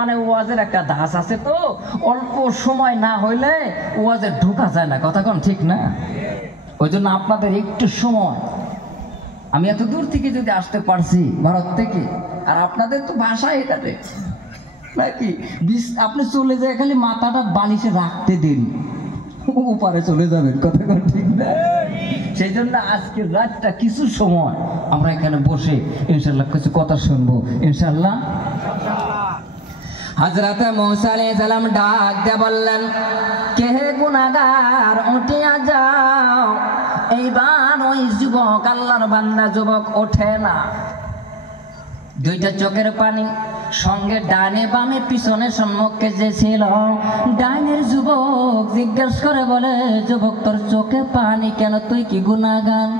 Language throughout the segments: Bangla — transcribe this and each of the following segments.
মানে ওয়াজের একটা ধাস আছে, তো অল্প সময় না হইলে ওয়াজে ঢোকা যায় না, কথা কোন ঠিক না? ওই জন্য আপনাদের একটু সময়, আমি এত দূর থেকে যদি আসতে পারছি ভারত থেকে, আর আপনাদের তো ভাষা এটাতে নাকি আপনি চলে যায় খালি মাথাটা বালিশে রাখতে দিন, উপারে চলে যাবেন, কথা কোন ঠিক না? সেই জন্য আজকের রাতটা কিছু সময় আমরা এখানে বসে ইনশাল্লাহ কিছু কথা শুনবো ইনশাল্লাহ। হযরত মূসা আলাইহিস সালাম ডাক দিয়ে বললেন, কে গুনাহগার উঠিয়া যাও। এইবার ওই যুবক, আল্লাহর বান্দা যুবক ওঠে না, দুইটা চোখের পানি সঙ্গে, ডানে বামে পিছনে সম্মুখে যে ছিল, ডাইনের যুবক জিজ্ঞেস করে বলে, যুবক তোর চোখে পানি কেন, তুই কি গুনাহগার?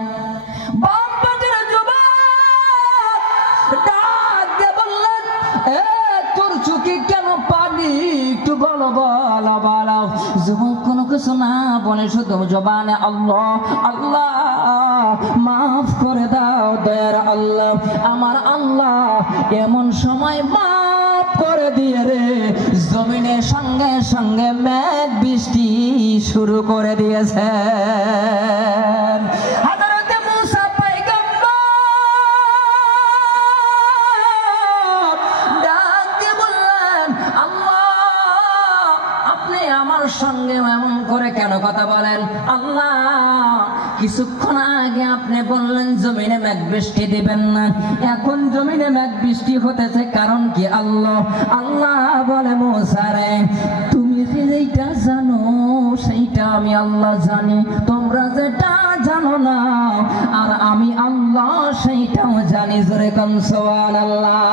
বাম পাশের যুবক ডাক দিয়ে বললেন, তোর চোখে কেন পানি, একটু বলো বলো বলো। যুবক কোনো কিছু না বলে শুধু জবানে আল্লাহ আল্লাহ, মাফ করে দাও দয়ার আল্লাহ, আমার আল্লাহ এমন সময় মাফ করে দিয়ে রে, জমিনের সঙ্গে সঙ্গে মেঘ বৃষ্টি শুরু করে দিয়েছে। সঙ্গে এমন করে কেন কথা বলেন আল্লাহ? কিছুক্ষণ আগে আপনি বললেন জমিনে মেঘ বৃষ্টি দিবেন না, এখন জমিনে মেঘ বৃষ্টি হতেছে, কারণ কি আল্লাহ? আল্লাহ বলে, মূসা রে, তুমি যেটা জানো সেইটা আমি আল্লাহ জানি, তোমরা যেটা জানো না আর আমি আল্লাহ সেইটাও জানি। জোরে কোন সুবহানাল্লাহ।